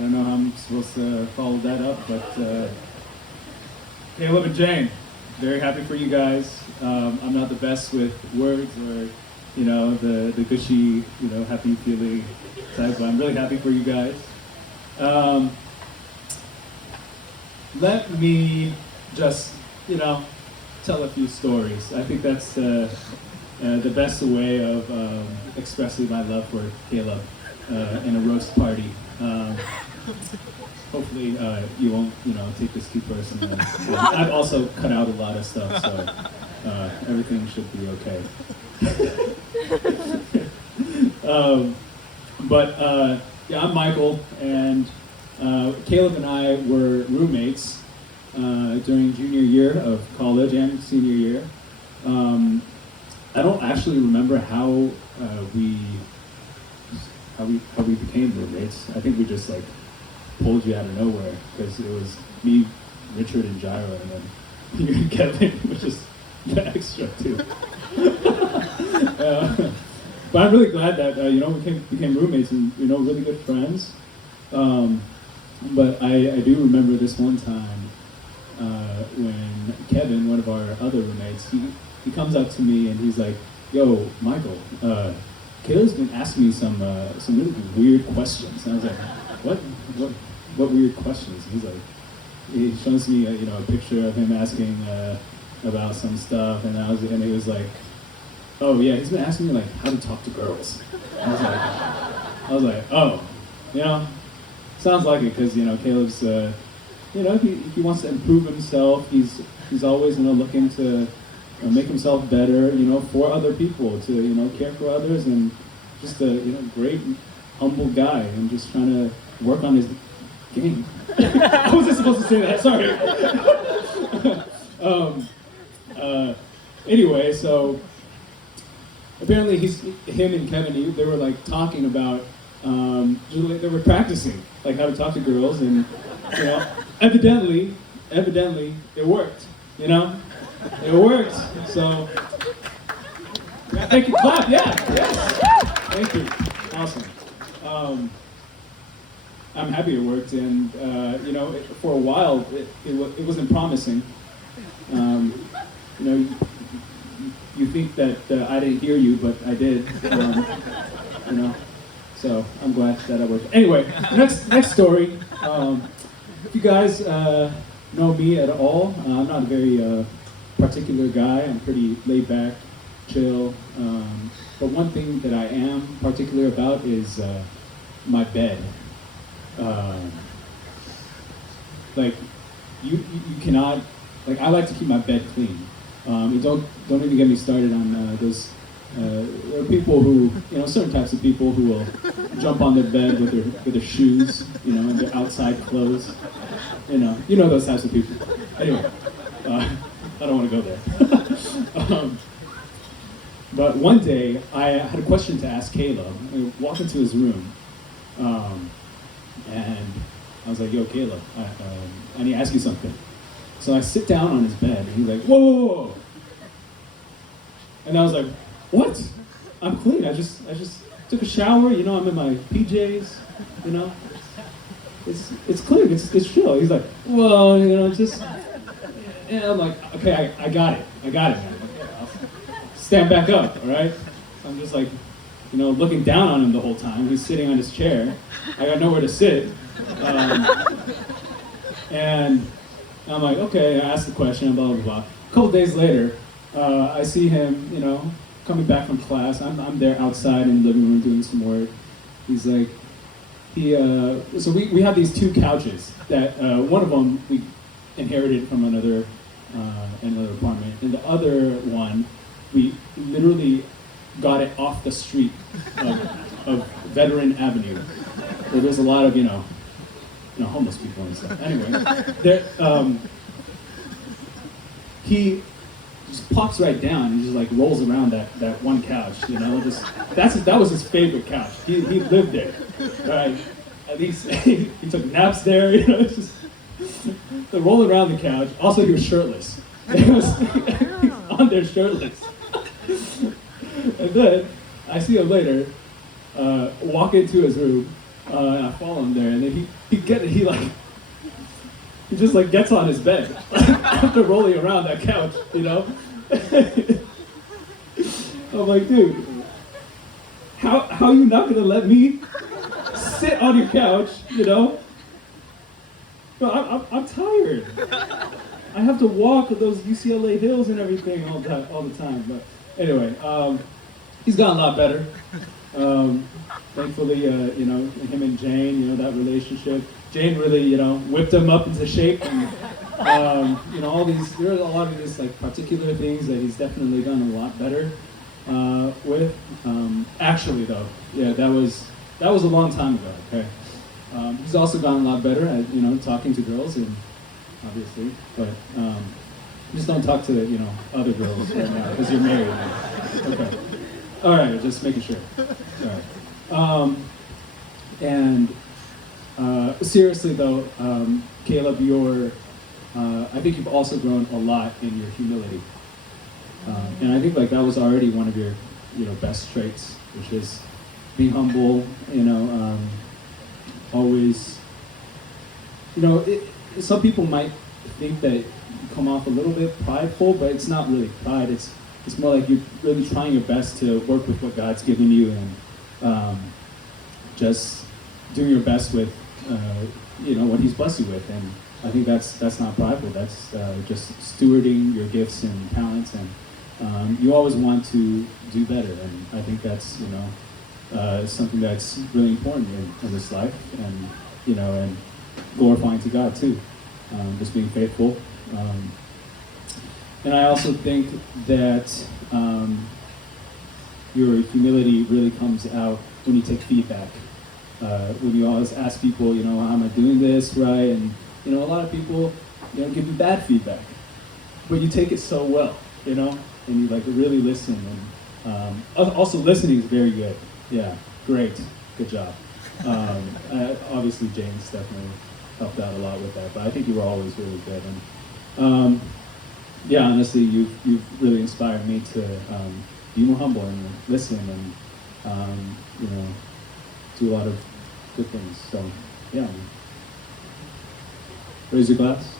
don't know how I'm supposed to follow that up, but Caleb and Jane, very happy for you guys. I'm not the best with words or, the gushy, happy feeling type, but I'm really happy for you guys. Let me just, tell a few stories. I think that's the best way of expressing my love for Caleb in a roast party. Hopefully you won't, take this too personally. I've also cut out a lot of stuff, so everything should be okay. Yeah, I'm Michael, and Caleb and I were roommates during junior year of college and senior year. I don't actually remember how we became roommates. I think we just pulled you out of nowhere because it was me, Richard, and Gyro, and then you and Kevin was just the extra too. But I'm really glad that we became roommates and really good friends. But I do remember this one time when Kevin, one of our other roommates, he comes up to me and he's like, "Yo, Michael, Caleb's been asking me some really weird questions." And I was like, "What weird questions?" And he's like, he shows me a picture of him asking about some stuff, and it was like, "Oh yeah, he's been asking me how to talk to girls." And I was like, "Oh, sounds like it," because Caleb's he wants to improve himself. He's always looking to make himself better, for other people, to care for others, and just a great humble guy, and just trying to work on his game. I wasn't supposed to say that. Sorry. Anyway, so apparently him and Kevin, they were talking about they were practicing how to talk to girls, and evidently it worked. It worked. So thank you. Clap. Yeah. Yes. Thank you. Awesome. I'm happy it worked, and for a while it wasn't promising. You think that I didn't hear you, but I did. So I'm glad that I worked. Anyway, next story. If you guys know me at all, I'm not a very particular guy. I'm pretty laid back, chill. But one thing that I am particular about is my bed. You cannot, I like to keep my bed clean. Don't even get me started on those. There are people who, certain types of people who will jump on their bed with their shoes, and their outside clothes. Those types of people. Anyway, I don't want to go there. But one day, I had a question to ask Caleb. I walked into his room, and I was like, "Yo, Caleb, I need to ask you something." So I sit down on his bed, and he's like, "Whoa, whoa, whoa." And I was like, "What? I'm clean. I just took a shower. I'm in my PJs. It's clean. It's chill." He's like, "Well, just." And I'm like, "Okay, I got it, man. Okay, I'll stand back up, all right?" So I'm just looking down on him the whole time. He's sitting on his chair. I got nowhere to sit. And I'm like, okay, I asked the question, blah, blah, blah. A couple days later, I see him, coming back from class. I'm there outside in the living room doing some work. He's like, so we have these two couches that one of them we inherited from another apartment, and the other one we literally got it off the street of Veteran Avenue, where there's a lot of homeless people and stuff. Anyway, he just pops right down and just rolls around that one couch. That was his favorite couch. He lived there, right? At least he took naps there. It's just so rolling around the couch. Also, he was shirtless. He was on there shirtless. And then I see him later walk into his room, And I follow him there, and then he just like gets on his bed after rolling around that couch, you know. I'm like, dude, how are you not gonna let me sit on your couch, you know? But I'm tired. I have to walk those UCLA hills and everything all the time. But anyway, he's gotten a lot better. Thankfully, you know, him and Jane, you know, that relationship. Jane really, you know, whipped him up into shape, and you know, there are a lot of these like particular things that he's definitely done a lot better with. Actually, though, yeah, that was a long time ago. Okay, he's also gotten a lot better at, you know, talking to girls, and obviously, but just don't talk to, you know, other girls right now because you're married. Okay, all right, just making sure. All right, and. Seriously though, Caleb, I think you've also grown a lot in your humility, and I think like that was already one of your, you know, best traits, which is being humble. You know, always. You know, some people might think that you come off a little bit prideful, but it's not really pride. It's more like you're really trying your best to work with what God's given you, and just doing your best with. You know, what he's blessed you with, and I think that's not prideful. That's just stewarding your gifts and talents, and you always want to do better. And I think that's, you know, something that's really important in this life, and you know, and glorifying to God too, just being faithful. And I also think that your humility really comes out when you take feedback. When you always ask people, you know, how am I doing this right? And, you know, a lot of people, you know, give you bad feedback. But you take it so well, you know, and you like really listen. And also listening is very good. Yeah, great. Good job. Obviously, James definitely helped out a lot with that, but I think you were always really good. And yeah, honestly, you've really inspired me to be more humble and listen and, you know, do a lot of good things. So, yeah. Raise your glass.